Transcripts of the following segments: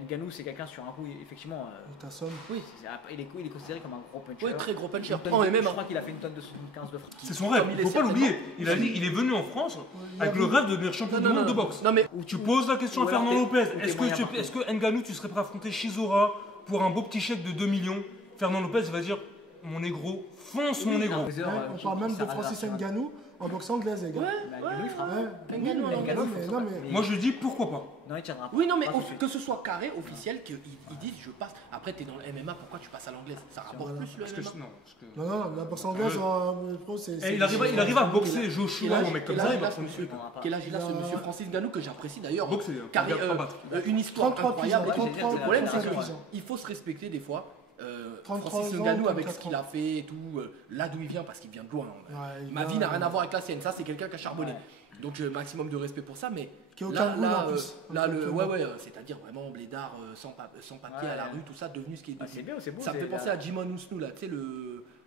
Ngannou, c'est quelqu'un sur un coup, effectivement. Il t'assomme. Oui, il est considéré comme un gros puncher. Oui, très gros puncher. Je crois qu'il a fait une tonne de 75 de frappe. C'est son rêve, il ne faut pas l'oublier. Il a dit il est venu en France avec le rêve de devenir champion du monde de boxe. Non, mais Tu poses la question à Fernand Lopez. Est-ce que Ngannou, tu serais prêt à affronter Chisora pour un beau petit chèque de 2 millions? Fernand Lopez va dire mon négro, fonce mon négro. On parle même de Francis Ngannou en boxe anglaise, les gars. Ngannou, il frappe. Ngannou, Non, mais Moi je dis pourquoi pas. Non, il tiendra pas. oui, non, mais Pas tout de suite. que ce soit carré, officiel, qu'ils disent je passe. Après, t'es dans le MMA, pourquoi tu passes à l'anglaise? Ça rapporte plus le MMA. non, la boxe anglaise, pro, c'est. Il arrive à boxer Joshua, un mec comme ça, il va prendre celui. Quel âge il a ce monsieur Francis Ngannou que j'apprécie d'ailleurs. Boxer, Carré, une histoire 33 incroyable. pigeons, Le problème, c'est 33 pigeons. qu'il faut se respecter des fois. 33 Francis ans, Ngannou avec 34 ce qu'il a fait et tout, là d'où il vient parce qu'il vient de loin. Ouais, Ma vie n'a rien à voir avec la sienne, ça c'est quelqu'un qui a charbonné. Donc maximum de respect pour ça, mais Qui est au là, Cameroun, en plus. c'est-à-dire vraiment blédard, sans papier à la rue, tout ça, devenu ce qui est devenu. C'est bien, c'est beau. Ça me fait penser à Jimon Ousnou, là, tu sais,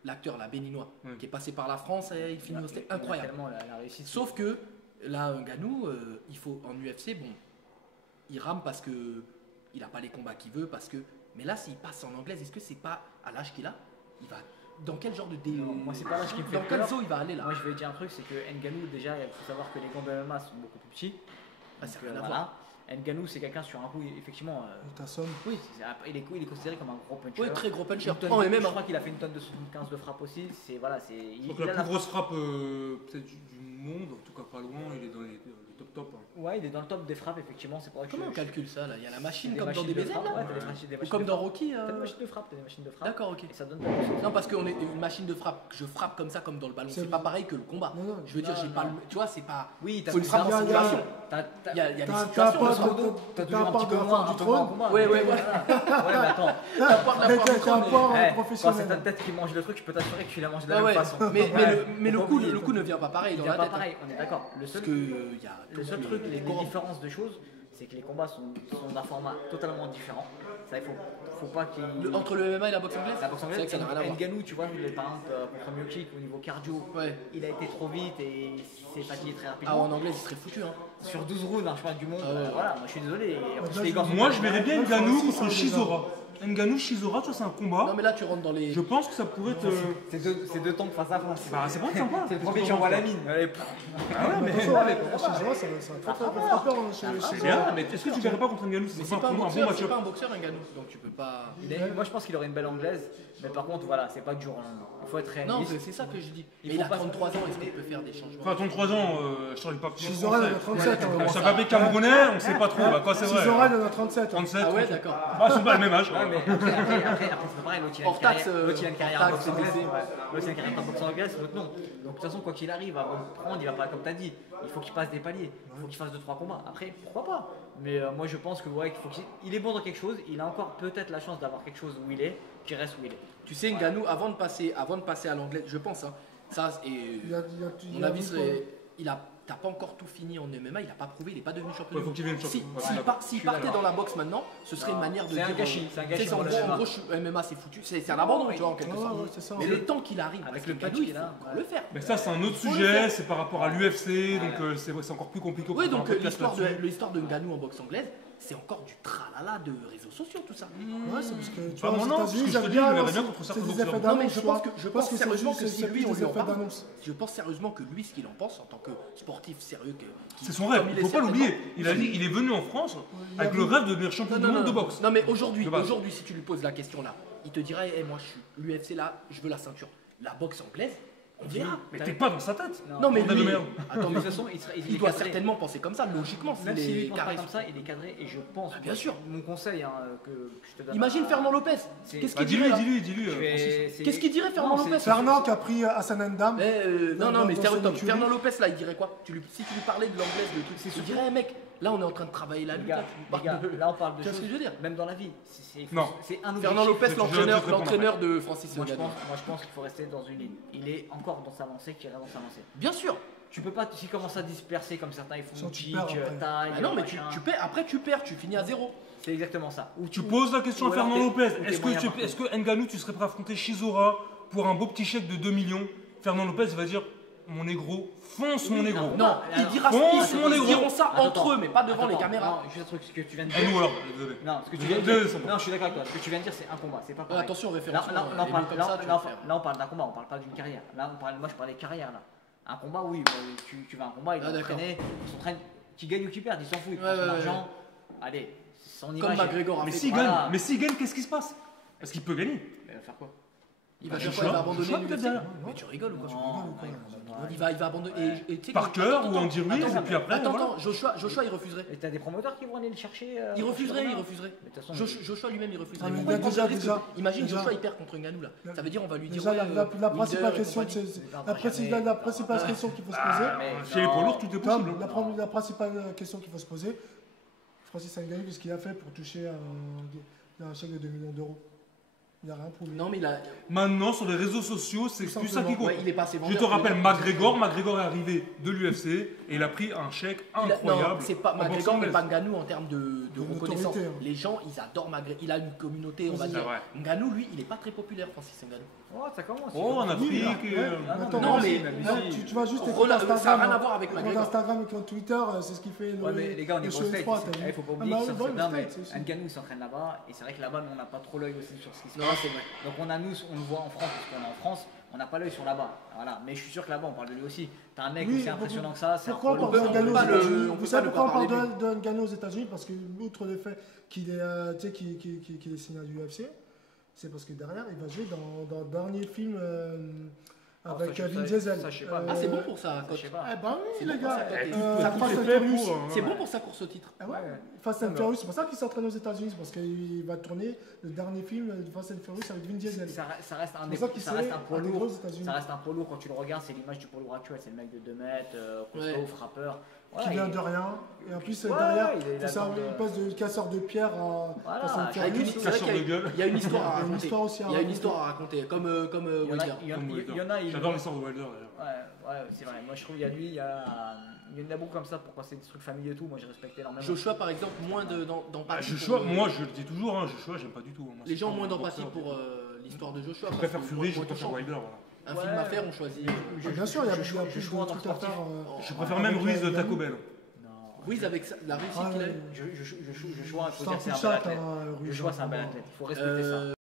l'acteur là, béninois, qui est passé par la France et il finit, c'était incroyable. La réussite. Sauf que là, Ngannou, il faut en UFC, bon, il rame parce que il n'a pas les combats qu'il veut, parce que. Mais là, s'il passe en anglaise, est-ce que c'est pas à l'âge qu'il a, il va dans quel genre de Non, moi, c'est pas l'âge qui me fait dans quel peur. zoo il va aller là? Moi, je vais dire un truc, c'est que Ngannou, déjà, il faut savoir que les gants de MMA sont beaucoup plus petits. Ça n'a Donc, rien à voilà. Ngannou, c'est quelqu'un sur un coup, effectivement. Il t'assomme. Oui, il est considéré comme un gros puncher. Oui, très gros puncher. Je crois qu'il a fait une tonne de 75 de frappe aussi. C'est voilà, c'est. Donc la plus grosse frappe peut-être du monde, en tout cas pas loin, il est dans les top. Ouais, il est dans le top des frappes, effectivement. C'est pour ça que Comment on calcule ça là? Il y a la machine des comme dans machines des de BZ frappe, là? ouais, t'as des machines Ou comme de dans frappe. Rocky T'as des machines de frappe, t'as des machines de frappe. D'accord, ok. Et ça donne ta puissance. Non, parce qu'on est une machine de frappe, je frappe comme ça, comme dans le ballon. C'est pas pareil que le combat. Non, Je veux dire, j'ai pas le. Tu vois, c'est pas. Oui, t'as Faut une plus frappe ça, en situation. Il y a des situations. T'as toujours un petit peu moins du un trône. combat. Ouais, Ouais, mais attends. La poire de la T'as un poire du poids Quand c'est professionnel. ta tête qui mange le truc, je peux t'assurer que tu l'as mangé de Ah la ouais, même façon. mais le Faut coup, oublier. le coup ne vient pas pareil Il dans vient la pas tête. pareil, on est d'accord. Parce que il y a Le seul truc, les différences de choses, c'est que les combats sont d'un format totalement différent. Ça, il faut pas qu'il. Entre le MMA et la boxe anglaise, La boxe anglaise, c'est vrai que ça n'a rien à voir. Ngannou, tu vois, par exemple, contre Miocic, au niveau cardio, il a été trop vite et il s'est fatigué très Ah, rapidement. en anglais, il serait foutu. Hein. Sur 12 rounds, un chemin du monde, Ah ouais. voilà, moi je suis désolé. Moi je verrais bien Ngannou contre Chisora. Ngannou Chisora, tu vois, c'est un combat. Non, mais là, tu rentres dans les. Je pense que ça pourrait être. C'est deux temps face à face. Bah, c'est pas sympa. C'est le premier qui envoie la mine. Allez, Ah ouais, mais chez Zora, ça va très frappeur. C'est bien, mais est-ce que tu verrais pas contre Ngannou? Mais C'est c'est pas pas un un bon boxeur, c'est match-up. pas un boxeur, Ngannou. Donc tu peux pas. Moi je pense qu'il aurait une belle anglaise, mais par contre, voilà, c'est pas du jour au lendemain. Il faut être réaliste. Non, c'est ça que je dis. Il Mais il faut a pas 33 ans, est-ce qu'il peut faire des changements? Enfin, 33 ans, je change pas. Chisora, il en a 37. Ça va avec Camerounais, on sait pas trop. Bah, quoi, c'est vrai. Chisora, il en a 37. 37. Ah ouais, d'accord. Bah, ils sont pas le même âge. Ouais, mais après, c'est pareil, l'autre il a une Hors taxe, carrière, l'autre, il a une carrière en hors boxe taxe, anglaise, c'est- l'autre il a une carrière en boxe anglaise, l'autre non. Donc de toute façon, quoi qu'il arrive, avant de prendre, il va pas, comme tu as dit, il faut qu'il passe des paliers, il faut qu'il fasse 2-3 combats. Après, pourquoi pas? Mais moi je pense que ouais, il est bon dans quelque chose, il a encore peut-être la chance d'avoir quelque chose où il est, qui reste où il est. Tu sais, Ngannou, avant de passer à l'anglais, je pense, hein, ça, et mon avis serait, t'as pas encore tout fini en MMA, il a pas prouvé, il est pas devenu champion. Ouais, faut qu'il vienne champion. S'il partait dans la boxe maintenant, ce serait une manière de C'est un dire. gâchis, c'est un gâchis Tu sais, en pour le gros, MMA. je suis MMA, c'est foutu, c'est un abandon, tu vois, en quelque sorte. C'est ça. Mais le temps qu'il arrive, Avec avec le le punch Ngannou, il qu'il faut a, encore le faire. Mais ça, c'est un autre Faut le sujet, faire. c'est par rapport à l'UFC, donc c'est encore plus compliqué. Oui, donc On fera un podcast l'histoire de Ngannou en boxe anglaise, c'est encore du tralala de réseaux sociaux, tout ça. Ouais, c'est parce que tu Bah, vois, moi, aux non, parce que États-Unis, je te j'aime dis, je bien. verrais bien contre C'est certains des boxeurs. effets Non, mais d'annonce. je pense que Je pense que c'est sérieusement juste que si c'est lui, on des lui en effets parle, d'annonce. je pense sérieusement que lui, ce qu'il en pense en tant que sportif sérieux, C'est son rêve, il faut pas l'oublier. Il a dit, il est venu en France avec le rêve de devenir champion du monde de boxe. Non, mais aujourd'hui, De base. si tu lui poses la question là, il te dirait, moi, je suis l'UFC là, je veux la ceinture. La boxe anglaise, on verra. Mais t'es pas dans sa tête. Non, mais Bordel de lui, merde. attends, De mais toute façon, il il est doit cadré. certainement penser comme ça, logiquement, Même s'il s'il est ne pense pas carré. comme ça, il est cadré et je pense. bien sûr. Mon conseil que je te donne. Imagine Fernand Lopez. C'est- Qu'est-ce Bah, qu'il dirait là dis-lui. Qu'est-ce qu'il dirait Fernand Lopez? Fernand qui a pris Hassan Ndam. Non, mais dans sérieux, son Tom, écurie. Fernand Lopez là, il dirait quoi? Si tu lui parlais de l'anglaise, de truc, tu dirais, mec, là on est en train de travailler la Les lutte. gars, là, tu me les parles gars, de- là on parle de Tu vois ce choses. que je veux dire? Même dans la vie. Non. C'est un Fernand objectif. Lopez, répondre l'entraîneur de Francis Moi je Ngannou. pense qu'il faut rester dans une ligne. Il est encore dans sa lancée, qui reste dans sa lancée. Bien sûr. Tu peux pas, s'il commence à disperser comme certains ils font, Sinon, tu kick, perds après. taille. Ah non, mais machin. tu perds, après tu perds, tu finis à zéro. C'est exactement ça. Ou Tu poses la question à ou alors Fernand t'es- Lopez. ou t'es moyen Est-ce que Ngannou, tu serais prêt à affronter Chisora pour un beau petit chèque de 2 millions? Fernand Lopez va dire mon négro, fonce mon négro. Non, alors, ils diront ça Attends, entre eux, mais pas devant attends, les caméras. Non, juste un truc, ce que tu viens de dire. N-word, désolé. Non, ce que tu Les viens de deux dire. sont bons. Non, je suis d'accord avec toi. Ce que tu viens de dire, c'est un combat. C'est pas pareil. Attention aux Là, références. là, là, on parle, comme là, ça, tu là, vas faire. là, on parle d'un combat, on parle pas d'une carrière. Là, moi, je parlais de carrière. Là. Un combat, oui, bah, tu vas à un combat, il Ah, va d'accord. entraîner, il s'entraîne, qui gagne ou qui perd, il s'en fout, il prend Ouais, son ouais, argent. Allez, son Comme image. McGregor a Mais fait. s'il Voilà. gagne, qu'est-ce qui se passe? Parce qu'il peut gagner. Il va faire quoi? Il va Bah, faire Joshua, quoi? Il va abandonner Joshua, l'UFC? peut-être derrière. Mais tu rigoles ou quoi? Non, Il va abandonner. Et tu sais que- Par cœur ou Andy Ruiz, Attends, et puis après, Attends, voilà. attends, Joshua il refuserait. Et t'as des promoteurs qui vont aller le chercher. Il refuserait, il Mais refuserait. de toute façon, Joshua lui-même il refuserait. Ah, mais Pourquoi il déjà, prendrait le risque déjà, Imagine déjà. Joshua il perd contre Ngannou là. Ça veut dire on va lui dire. Déjà, ouais, la leader principale et question, compagnie. la principale question qu'il faut se poser. Chez les poids lourds, tout est possible. Tom, la principale question qu'il faut se poser, Francis Ngannou, qu'est-ce qu'il a fait pour toucher un chèque de 2 millions d'euros? Il n'a rien prouvé. Non mais il a. Maintenant, sur les réseaux sociaux, c'est Tout plus ça qui simplement. compte. Ouais, il est pas assez Je vendeur. te rappelle McGregor est arrivé de l'UFC et il a pris un chèque incroyable. Non, c'est pas en boxe McGregor mais anglaise. pas Ngannou en termes de reconnaissance. autorité, hein. Les gens ils adorent McGregor. Il a une communauté on va C'est dire. vrai. Ngannou lui il est pas très populaire Francis Ngannou. Oh, ça commence. Oh, en Afrique. Attends, Non, mais mais- tu vas juste écouter Ça n'a Instagram. rien à voir avec Compte McGregor. Instagram et compte Twitter, c'est ce qui fait Ouais, mais les gars, on est le gros show States. froid, t'as vu. Il faut pas Ah, oublier bah qu'ils oui, s'entraînent. bah Non, oui, mais les States aussi. Ngannou s'entraîne là-bas. Et c'est vrai que là-bas, nous, on n'a pas trop l'œil aussi sur ce qui se Non passe. c'est vrai. Donc, on le voit en France, parce qu'on est en France, on n'a pas l'œil sur là-bas. Voilà. Mais je suis sûr que là-bas, on parle de lui aussi. T'as un mec Oui, aussi impressionnant que ça. C'est Pourquoi on un parle poids de lourd. Ngannou aux pas le- États-Unis on peut Vous savez pas pourquoi on parler parle de Ngannou aux États-Unis? Parce que, outre le fait qu'il est, tu sais, qu'il est signé à l'UFC, c'est parce que derrière, il va jouer dans le dernier film avec ça, Vin ça, Diesel. ça, je sais pas. Ah c'est bon pour ça. Je sais pas. Eh ben oui, C'est les bon pour gars. ça, toi, t'es- Ça Tout Fast est and fait Furious. pour. C'est bon pour sa course au titre. Ah ouais, Fast and Furious, c'est pour ça qu'il s'entraîne aux États-Unis, c'est parce qu'il va tourner le dernier film de Fast and Furious avec Vin Diesel. Ça reste un C'est pour ça qu'il ça reste un s'est poids intégré lourd. aux États-Unis. Ça reste un poids lourd quand tu le regardes, c'est l'image du poids lourd actuel. C'est le mec de 2 mètres, costaud, Ouais. frappeur. Qui Voilà, vient il- de rien, et en plus Ouais, derrière, il a ça dans le- il passe de casseur de pierre à Voilà, Fast and avec Avec une- Furious. c'est Ça vrai sort qu'il y de a- gueule. il y a une histoire à Il y a une raconter. histoire aussi à Il y a une raconter. histoire à raconter, comme Il y en a- Wilder. il y en- Comme il y Wilder. en a, ils- J'adore l'histoire de Wilder d'ailleurs. Ouais, c'est vrai. Moi, je trouve qu'il y a lui, il y en a beaucoup comme ça pour passer des trucs familiaux et tout. Moi, je respecte énormément. Joshua par exemple moins Bah, d'empathie. Joshua, pour, moi je le dis toujours, Joshua j'aime pas du tout. Moi, les c'est gens pas moins un d'empathie boxeur. pour l'histoire de Joshua. Je préfère parce que Fury, je moi, préfère touchant. Wilder. Voilà. Un film à faire, on choisit. Bien sûr, il y a plus de choix en tant que trucs à faire. Je préfère même Ruiz de Taco Bell. Non. Ruiz avec la réussite Ah, qu'il a ouais. eue. Je choisis, il faut C'est un dire que coup c'est de un bel chat, athlète. hein, Je Ruiz. choisis, c'est un bel athlète. Il faut respecter ça.